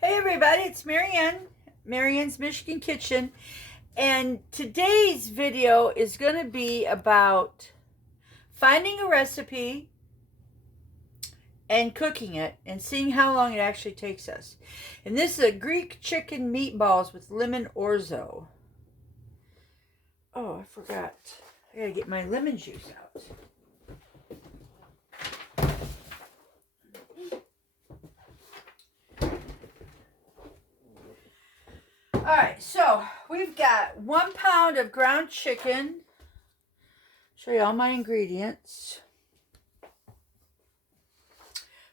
Hey everybody, it's Marianne's Michigan Kitchen, and today's video is going to be about finding a recipe and cooking it and seeing how long it actually takes us. And this is a Greek chicken meatballs with lemon orzo. Oh, I forgot. I gotta get my lemon juice out. Alright, so we've got 1 pound of ground chicken. Show you all my ingredients.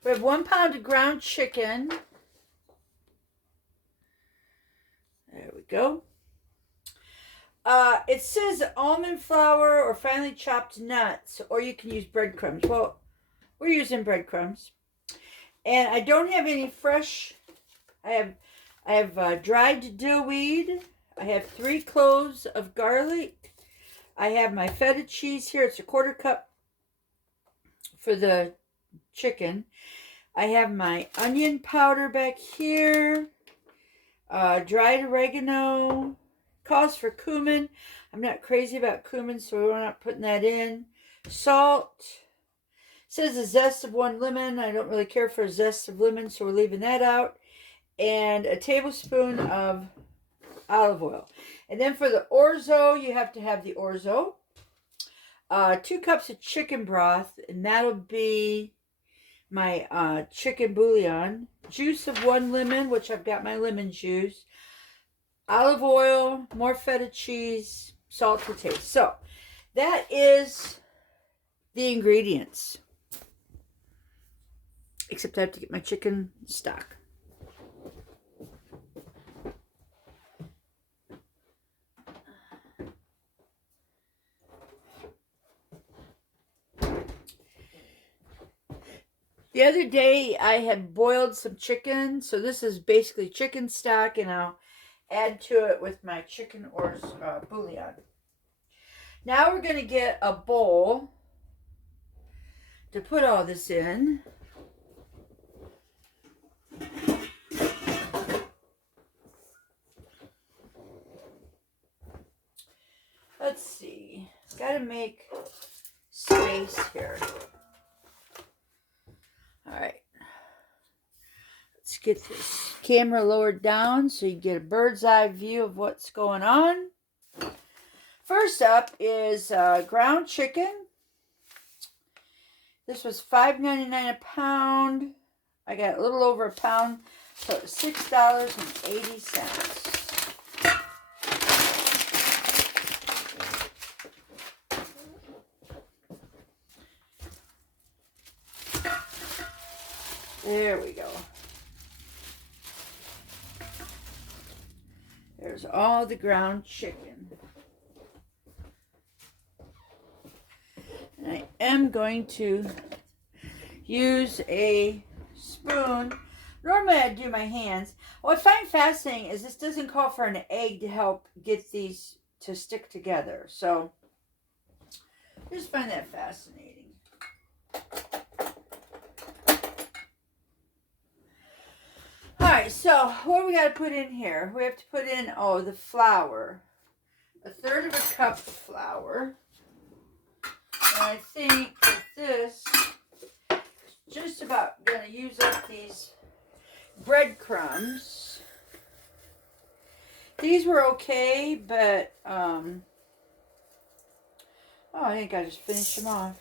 We have 1 pound of ground chicken. There we go. It says almond flour or finely chopped nuts, or you can use breadcrumbs. Well, we're using breadcrumbs. And I don't have any fresh. I have dried dill weed. I have 3 cloves of garlic. I have my feta cheese here. It's a 1/4 cup for the chicken. I have my onion powder back here. Dried oregano. Calls for cumin. I'm not crazy about cumin, so we're not putting that in. Salt. Says a zest of 1 lemon. I don't really care for a zest of lemon, so we're leaving that out. And a tablespoon of olive oil. And then for the orzo, you have to have the orzo. 2 cups of chicken broth, and that'll be my chicken bouillon. Juice of 1 lemon, which I've got my lemon juice. Olive oil, more feta cheese, salt to taste. So that is the ingredients. Except I have to get my chicken stock. The other day I had boiled some chicken, so this is basically chicken stock, and I'll add to it with my chicken or bouillon. Now we're going to get a bowl to put all this in. Let's see. Got to make space here. All right. Let's get this camera lowered down so you get a bird's eye view of what's going on. First up is ground chicken. This was $5.99 a pound. I got a little over a pound, so it was $6.80. There we go. There's all the ground chicken. And I am going to use a spoon. Normally I do my hands. What I find fascinating is this doesn't call for an egg to help get these to stick together. So I just find that fascinating. Alright, so what do we got to put in here? We have to put in, the flour. 1/3 of a cup of flour. And I think that this is just about going to use up these breadcrumbs. These were okay, but, I think I just finished them off.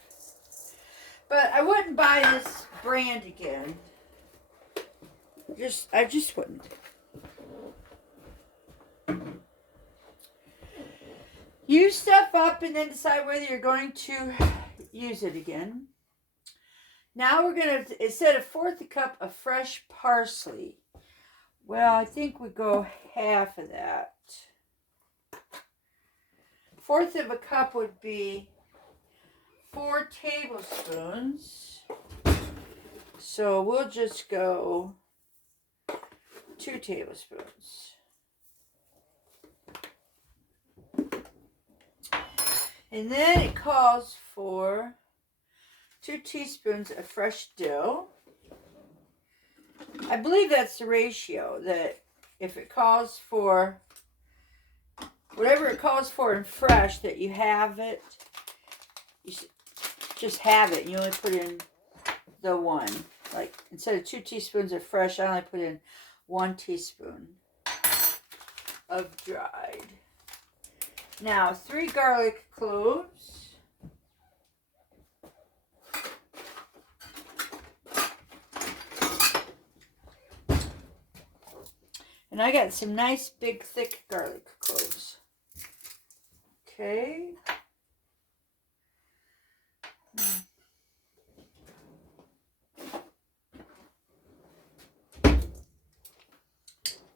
But I wouldn't buy this brand again. I just wouldn't. Use stuff up and then decide whether you're going to use it again. Now we're going to, instead of 1/4 cup of fresh parsley. Well, I think we go half of that. 1/4 of a cup would be 4 tablespoons. So we'll just go 2 tablespoons. And then it calls for 2 teaspoons of fresh dill. I believe that's the ratio, that if it calls for, whatever it calls for in fresh, that you have it, you just have it. You only put in the one. Like, instead of 2 teaspoons of fresh, I only put in 1 teaspoon of dried. Now, 3 garlic cloves. And I got some nice, big, thick garlic cloves. Okay.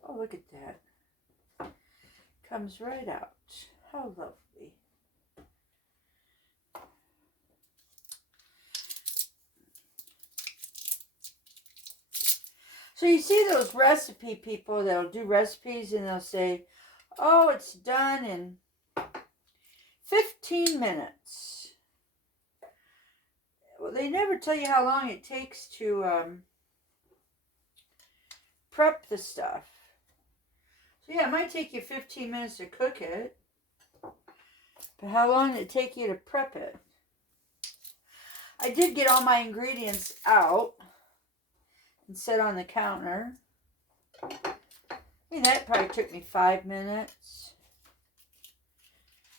Oh, look at that. Comes right out. How lovely. So you see those recipe people that'll do recipes and they'll say, oh, it's done in 15 minutes. Well, they never tell you how long it takes to prep the stuff. So yeah, it might take you 15 minutes to cook it. But how long did it take you to prep it? I did get all my ingredients out and set on the counter. I mean, that probably took me 5 minutes.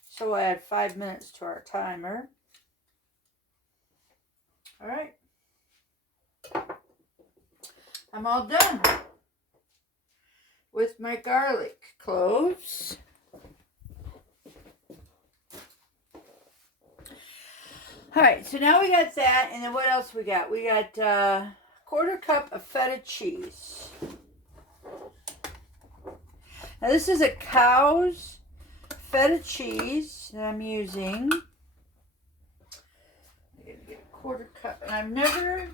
So we'll add 5 minutes to our timer. All right. I'm all done with my garlic cloves. All right, so now we got that, and then what else we got? We got 1/4 cup of feta cheese. Now this is a cow's feta cheese that I'm using. I'm gonna get 1/4 cup, and I've never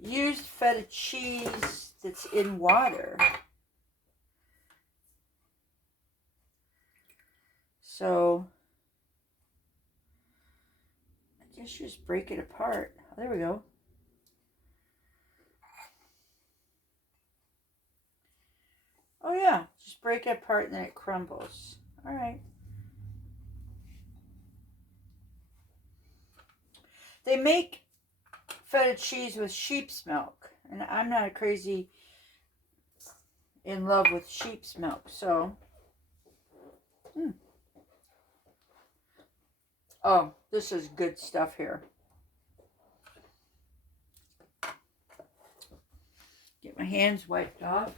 used feta cheese that's in water. So I guess you just break it apart. Oh, there we go. Oh yeah, just break it apart and then it crumbles. All right. They make feta cheese with sheep's milk, and I'm not crazy in love with sheep's milk, so. Oh, this is good stuff here. Get my hands wiped off.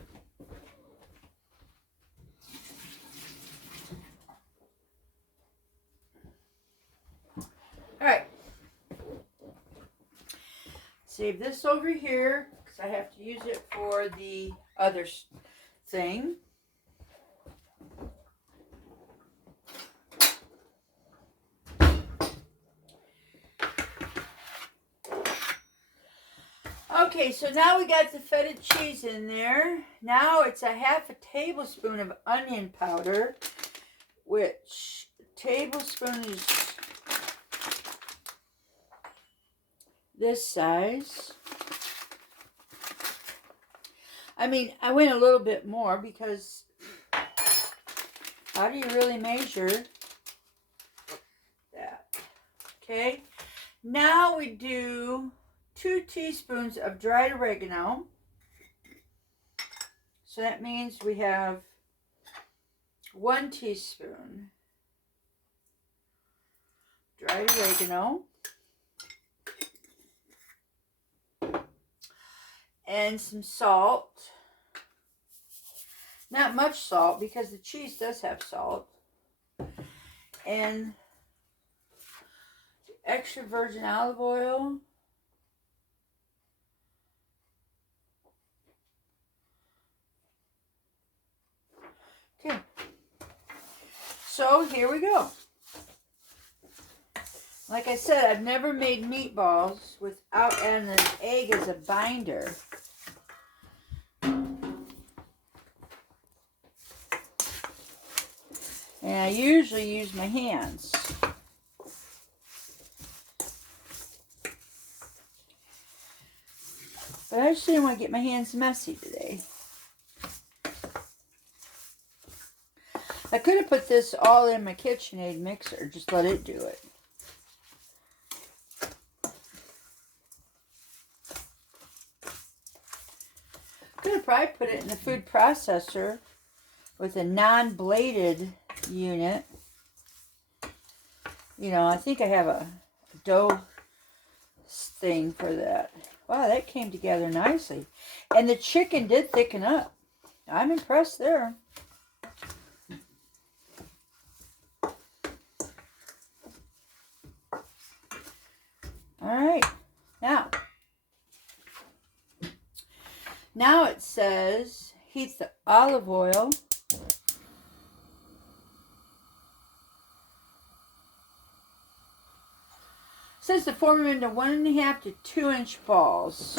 All right. Save this over here because I have to use it for the other thing. Okay, so now we got the feta cheese in there. Now it's a 1/2 tablespoon of onion powder, which tablespoon is this size. I mean, I went a little bit more because how do you really measure that? Okay, now we do 2 teaspoons of dried oregano. So that means we have 1 teaspoon dried oregano. And some salt. Not much salt because the cheese does have salt. And extra virgin olive oil. Okay. So here we go. Like I said, I've never made meatballs without adding an egg as a binder. And I usually use my hands. But I just didn't want to get my hands messy today. I could have put this all in my KitchenAid mixer. Just let it do it. Could have probably put it in the food processor with a non-bladed unit. You know, I think I have a dough thing for that. Wow, that came together nicely. And the chicken did thicken up. I'm impressed there. Alright, now it says heat the olive oil. It says to form them into 1.5 to 2 inch balls.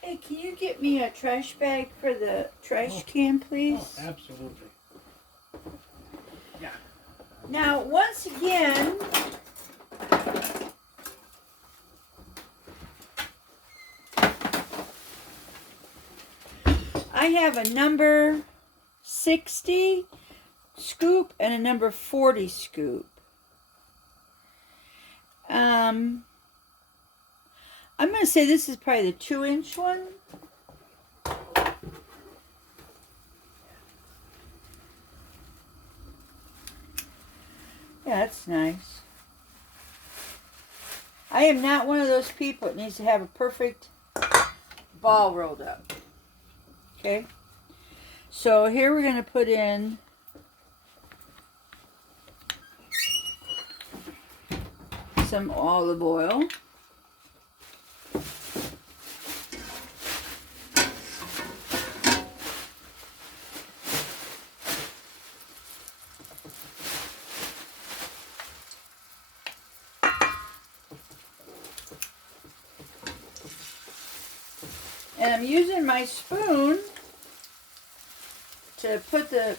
Hey, can you get me a trash bag for the trash can, please? Oh, absolutely. Yeah. Now, once again, I have a number 60 scoop and a number 40 scoop. I'm going to say this is probably the 2 inch one. Yeah, that's nice. I am not one of those people that needs to have a perfect ball rolled up. Okay. So here we're going to put in some olive oil. And I'm using my spoon to put the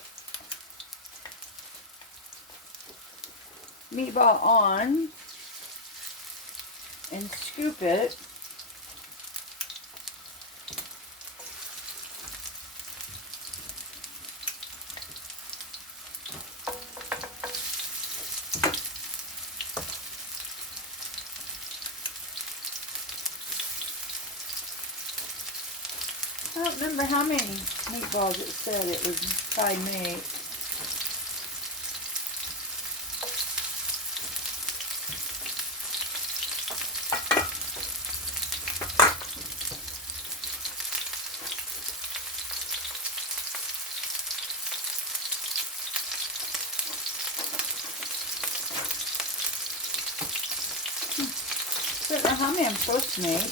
meatball on and scoop it. I don't remember how many meatballs it said it would probably make. I don't know how many I'm supposed to make.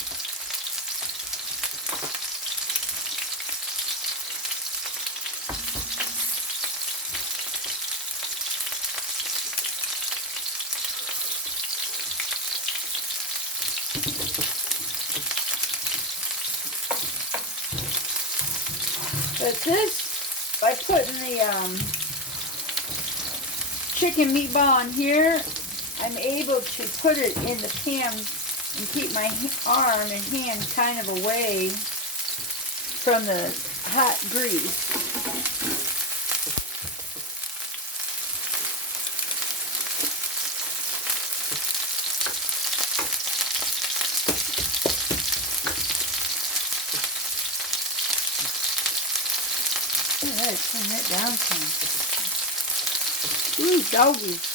But this, by putting the chicken meatball on here, I'm able to put it in the pan and keep my arm and hand kind of away from the hot grease. Look at that, turn that down some. Ooh, doggies.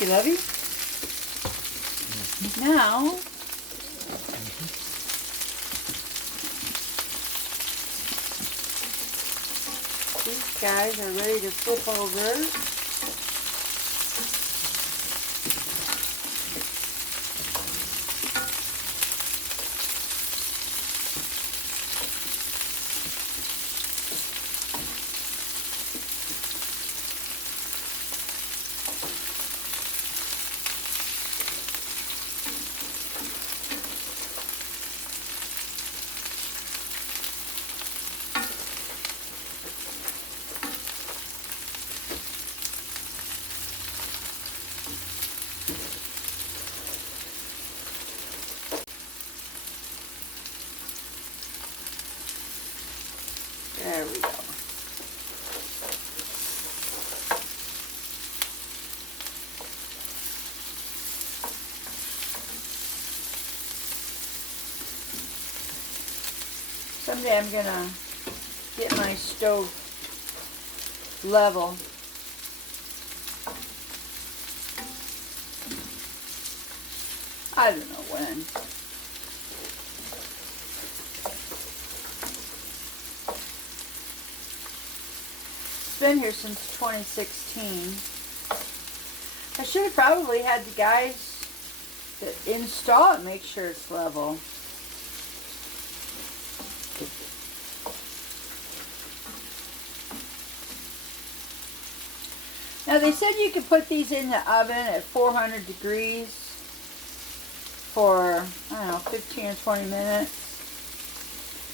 you, lovey. Now, these guys are ready to flip over. There we go. Someday I'm gonna get my stove level. I don't know when. It's been here since 2016. I should have probably had the guys that install it make sure it's level. Now they said you could put these in the oven at 400 degrees for, I don't know, 15 or 20 minutes.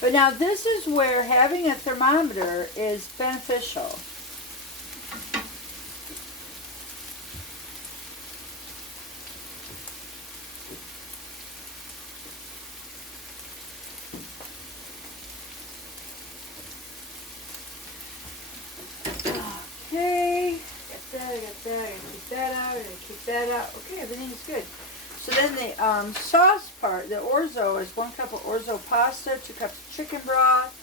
But now this is where having a thermometer is beneficial. Okay, got that, I got that, I gotta keep that out, I gotta keep that out. Okay, everything's good. So then the sauce part, the orzo is 1 cup of orzo pasta, 2 cups of chicken broth.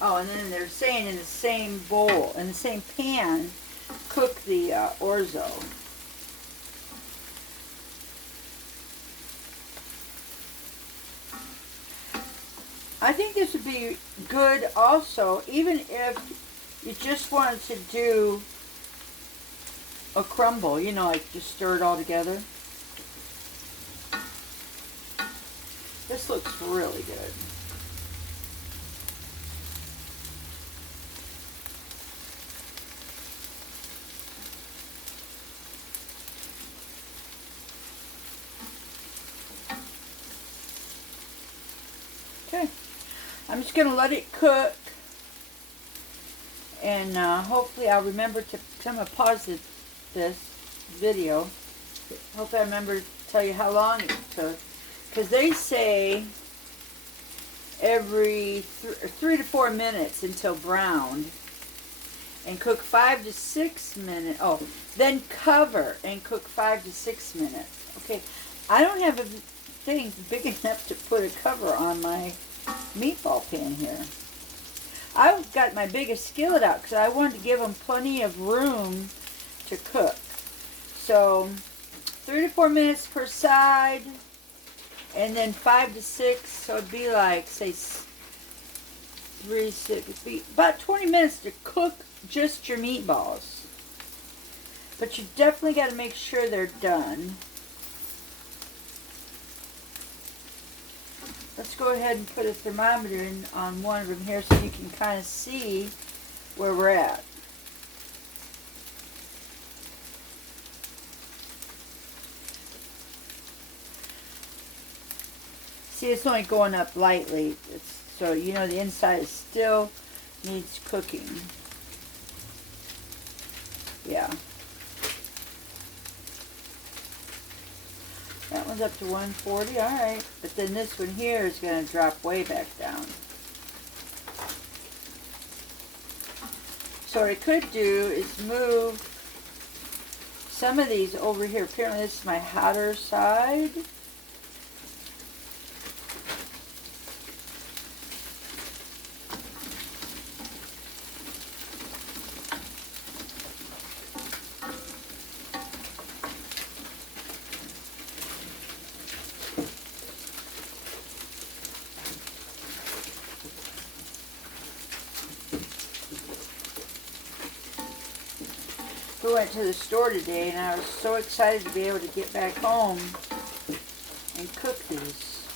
Oh, and then they're saying in the same bowl, in the same pan, cook the orzo. I think this would be good also, even if you just wanted to do a crumble, you know, like just stir it all together. This looks really good. Okay, I'm just going to let it cook. And hopefully I'll remember to, I'm going to pause this video. Hopefully I remember to tell you how long it took. Because they say every 3 to 4 minutes until browned. And cook 5 to 6 minutes. Oh, then cover and cook 5 to 6 minutes. Okay, I don't have a thing big enough to put a cover on my meatball pan here. I've got my biggest skillet out because I wanted to give them plenty of room to cook. So 3 to 4 minutes per side, and then 5 to 6. So it'd be like, say, 3, 6, it'd be about 20 minutes to cook just your meatballs. But you definitely got to make sure they're done. Let's go ahead and put a thermometer in on one of them here so you can kind of see where we're at. See, it's only going up lightly, so you know the inside still needs cooking. Yeah. That one's up to 140, alright. But then this one here is going to drop way back down. So what I could do is move some of these over here. Apparently this is my hotter side. We went to the store today, and I was so excited to be able to get back home and cook these.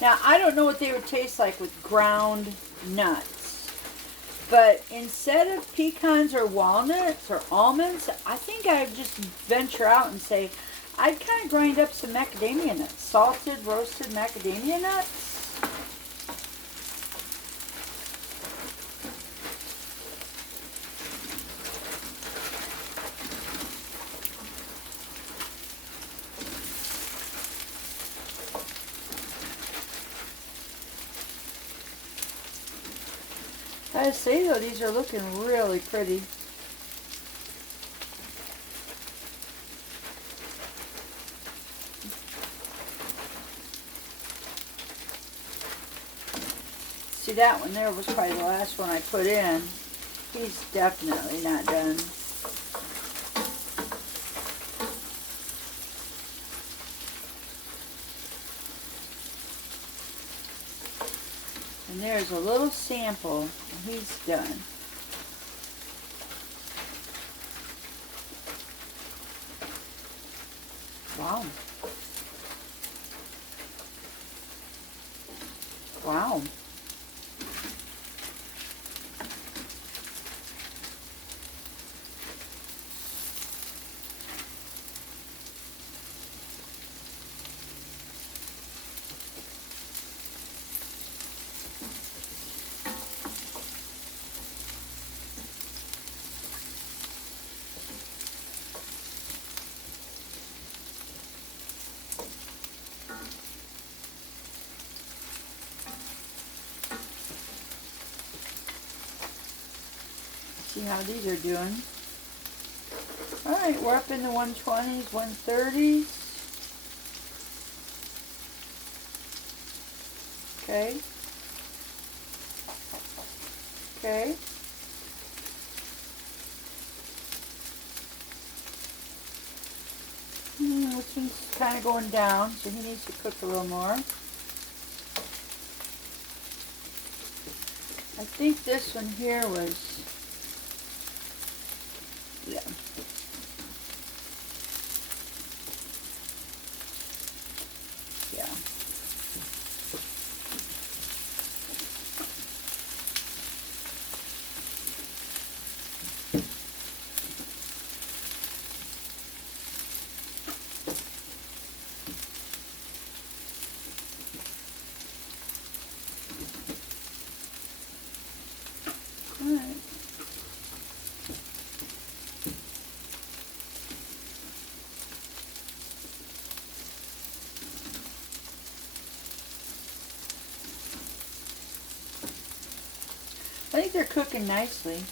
Now, I don't know what they would taste like with ground nuts, but instead of pecans or walnuts or almonds, I think I'd just venture out and say I'd kind of grind up some macadamia nuts, salted, roasted macadamia nuts. I gotta say though, these are looking really pretty. See, that one there was probably the last one I put in. He's definitely not done. And there's a little sample, and he's done. Wow. Wow. See how these are doing. Alright, we're up in the 120s, 130s. Okay. Okay. This one's kind of going down, so he needs to cook a little more. I think this one here was, yeah. Yeah. All right. I think they're cooking nicely.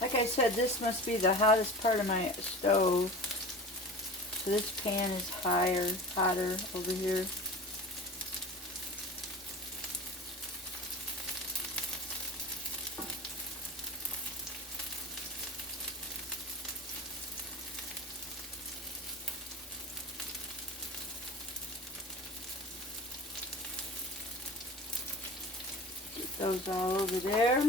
Like I said, this must be the hottest part of my stove. So this pan is hotter over here. Get those all over there.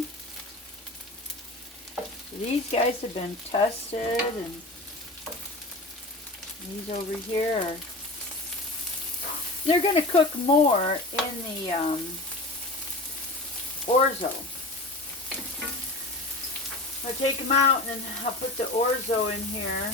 So these guys have been tested, and these over here are, they're going to cook more in the orzo. I'll take them out and then I'll put the orzo in here.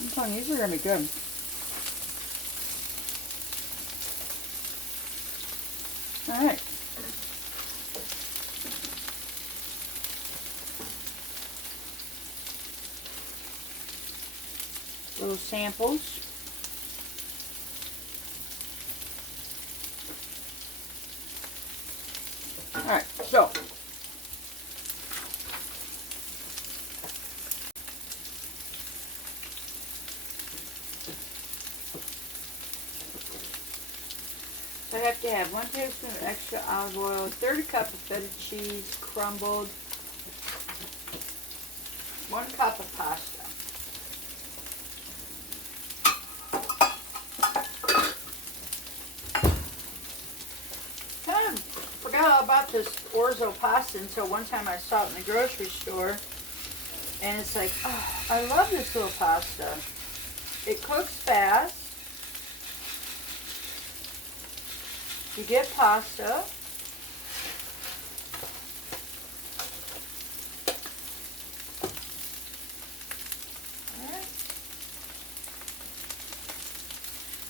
I'm telling you, these are going to be good. Alright. Little samples. Alright, so I have to have 1 tablespoon of extra olive oil, 1/3 cup of feta cheese, crumbled, 1 cup of pasta. Kind of forgot all about this orzo pasta until one time I saw it in the grocery store. And it's like, oh, I love this little pasta. It cooks fast. You get pasta. Alright.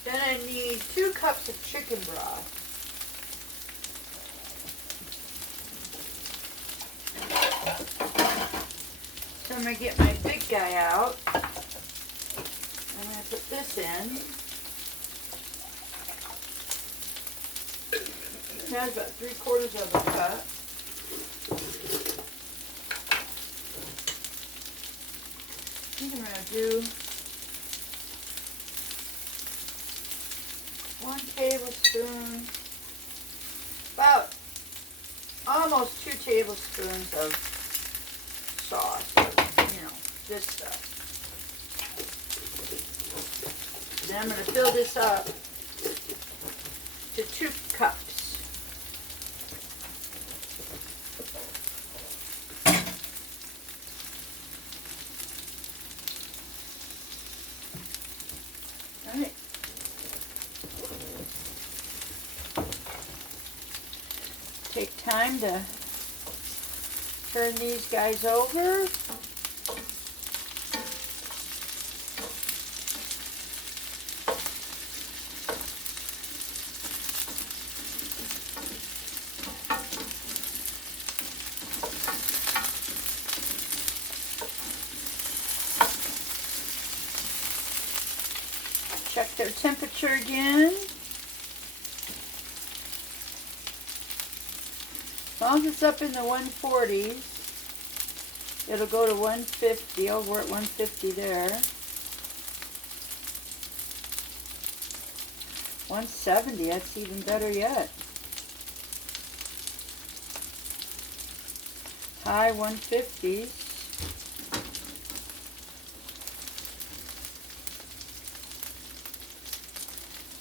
Then I need 2 cups of chicken broth. So I'm going to get my big guy out. I'm going to put this in. It has about 3/4 of a cup. I think I'm going to do 1 tablespoon, about almost 2 tablespoons of sauce, you know, this stuff. Then I'm going to fill this up to 2 cups. Alright. Take time to turn these guys over. Check their temperature again. As long as it's up in the 140s, it'll go to 150. Oh, we're at 150 there. 170, that's even better yet. High 150s.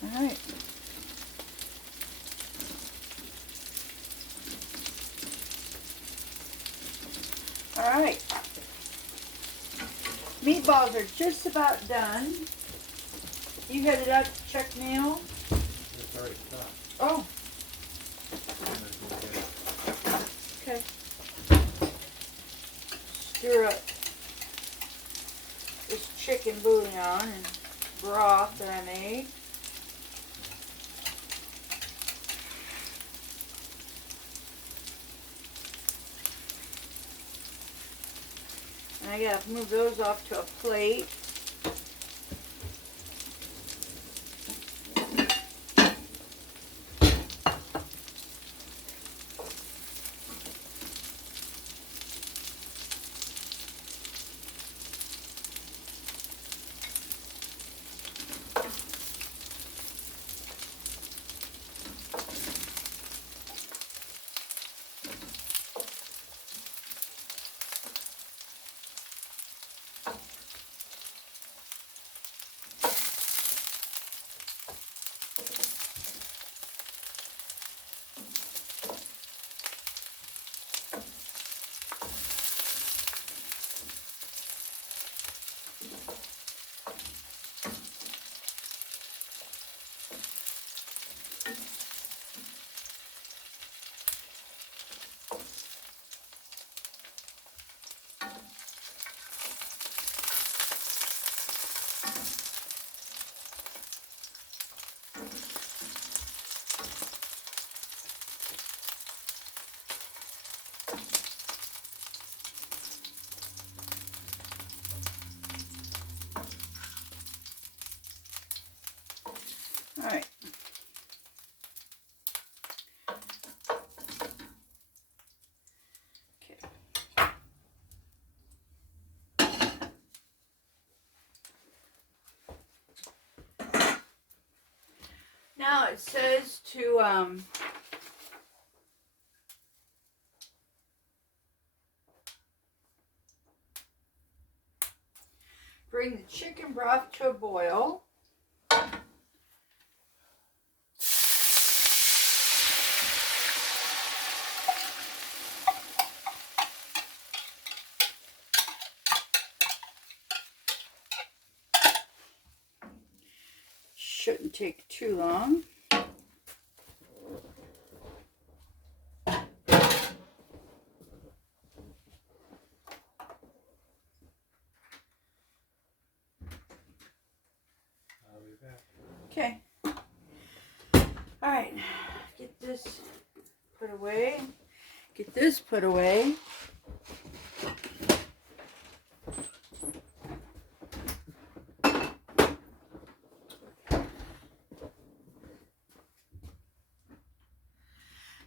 All right. All right. Meatballs are just about done. You headed out to check mail? It's already done. Oh. Okay. Stir up this chicken bouillon and broth that I made. And I gotta move those off to a plate. All right. Okay. Now Now it says to bring the chicken broth to a boil. Shouldn't take too long. I'll be back. Okay. All right. Get this put away. Get this put away.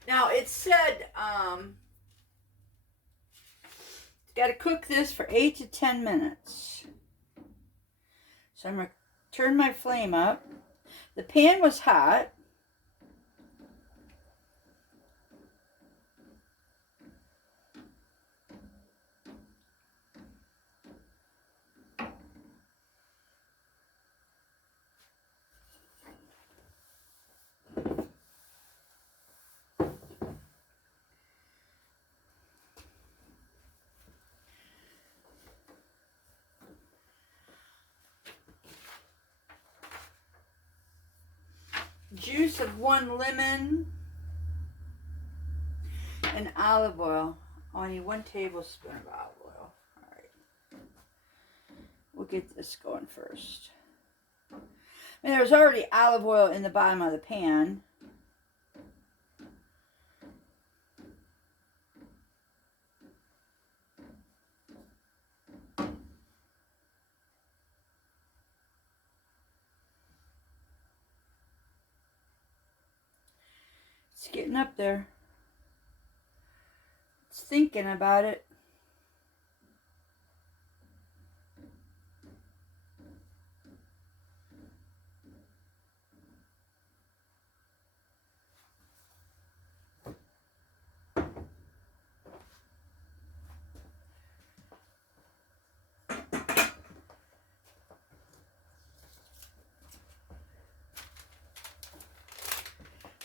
Now it said got to cook this for 8 to 10 minutes. So I'm going to turn my flame up. The pan was hot. Juice of 1 lemon and olive oil. I need 1 tablespoon of olive oil. All right. We'll get this going first. And there's already olive oil in the bottom of the pan. It's getting up there. It's thinking about it.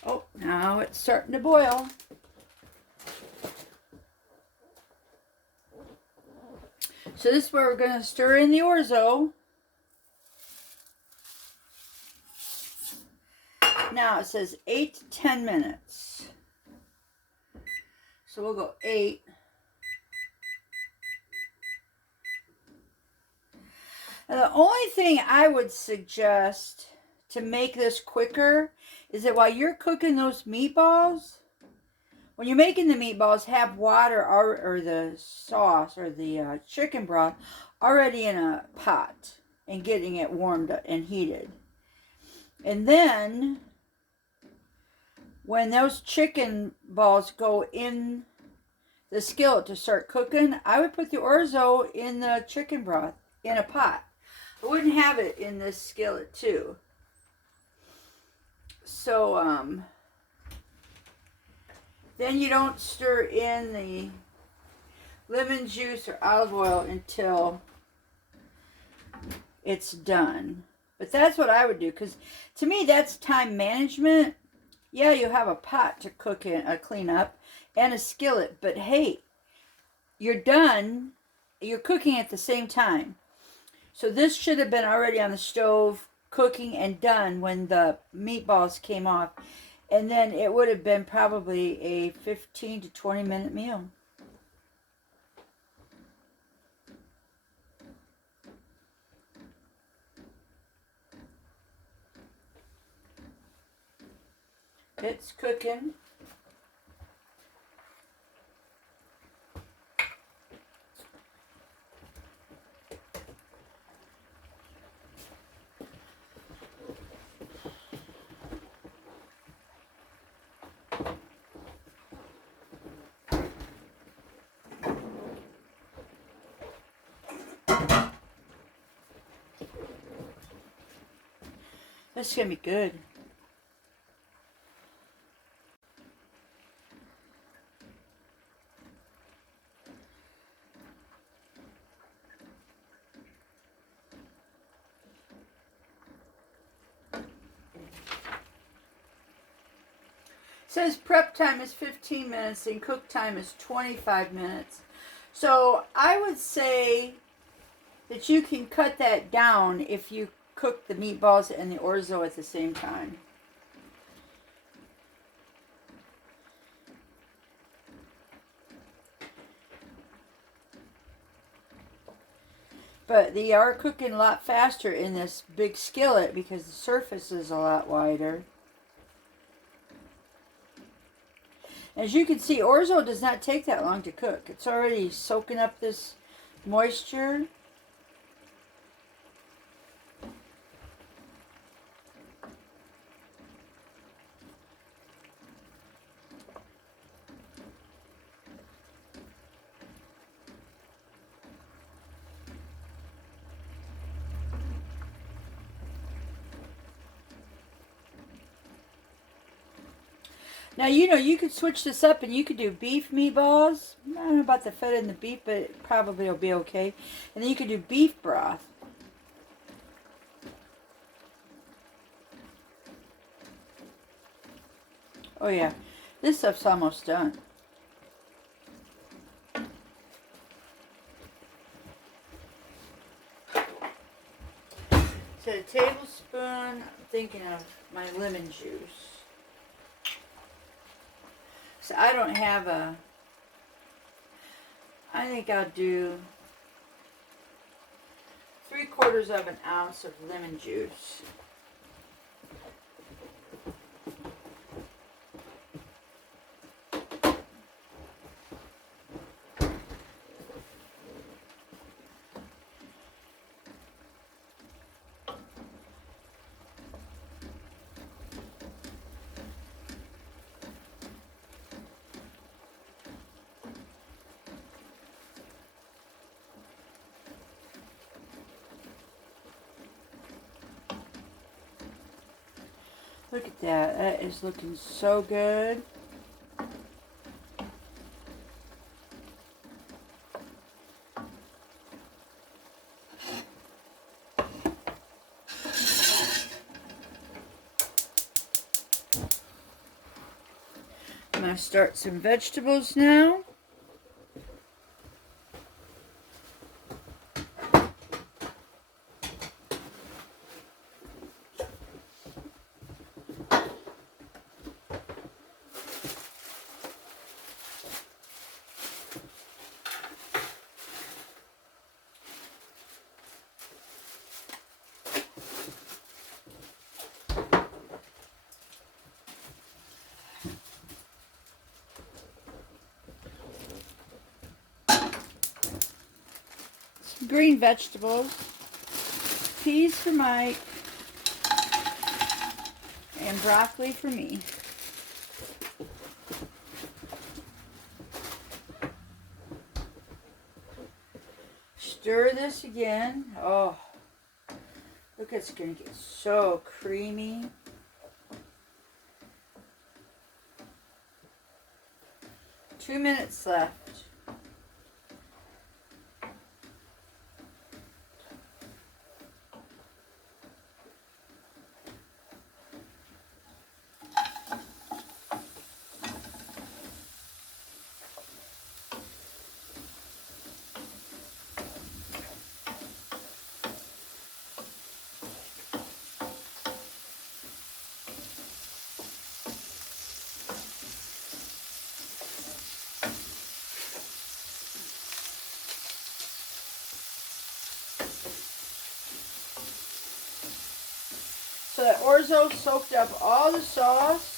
Oh, now it's starting to boil. So this is where we're going to stir in the orzo. Now it says 8 to 10 minutes. So we'll go 8. Now the only thing I would suggest to make this quicker is that while you're cooking those meatballs, when you're making the meatballs, have water or the sauce or the chicken broth already in a pot and getting it warmed up and heated. And then when those chicken balls go in the skillet to start cooking, I would put the orzo in the chicken broth in a pot. I wouldn't have it in this skillet too. So, then you don't stir in the lemon juice or olive oil until it's done. But that's what I would do, because to me that's time management. Yeah, you have a pot to cook in, clean up, and a skillet. But hey, you're done. You're cooking at the same time. So this should have been already on the stove, cooking and done when the meatballs came off. And then it would have been probably a 15 to 20 minute meal. It's cooking. This is going to be good. says prep time is 15 minutes and cook time is 25 minutes. So I would say that you can cut that down if you cook the meatballs and the orzo at the same time. But they are cooking a lot faster in this big skillet because the surface is a lot wider. As you can see, orzo does not take that long to cook. It's already soaking up this moisture. Now, you know, you could switch this up and you could do beef meatballs. I don't know about the feta and the beef, but it probably will be okay. And then you could do beef broth. Oh yeah, this stuff's almost done. So a tablespoon, I'm thinking of my lemon juice. So I don't have a, I think I'll do 3/4 of an ounce of lemon juice. Look at that. That is looking so good. I'm going to start some vegetables now. Green vegetables, peas for Mike, and broccoli for me. Stir this again. Oh, look, it's going to get so creamy. Two minutes left. So that orzo soaked up all the sauce.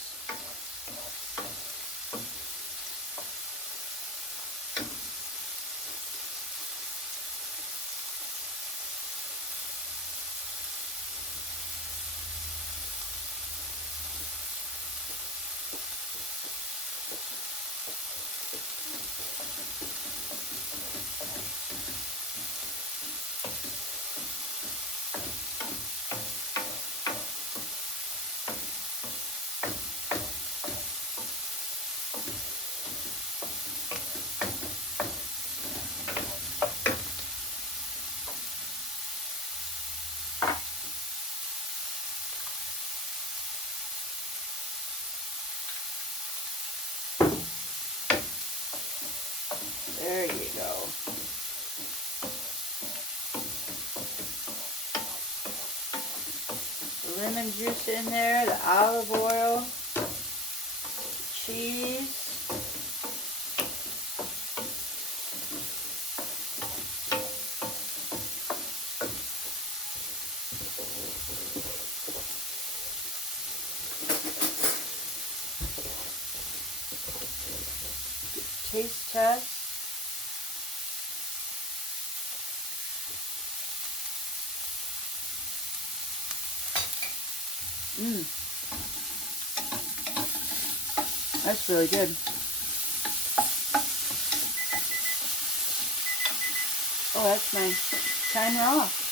lemon juice in there, the olive oil, cheese. Taste test. That's really good. Oh, that's my timer off.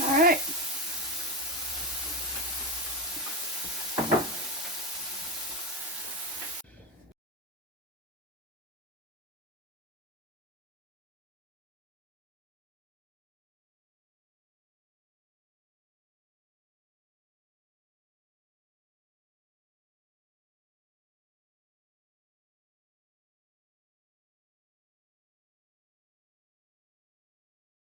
All right.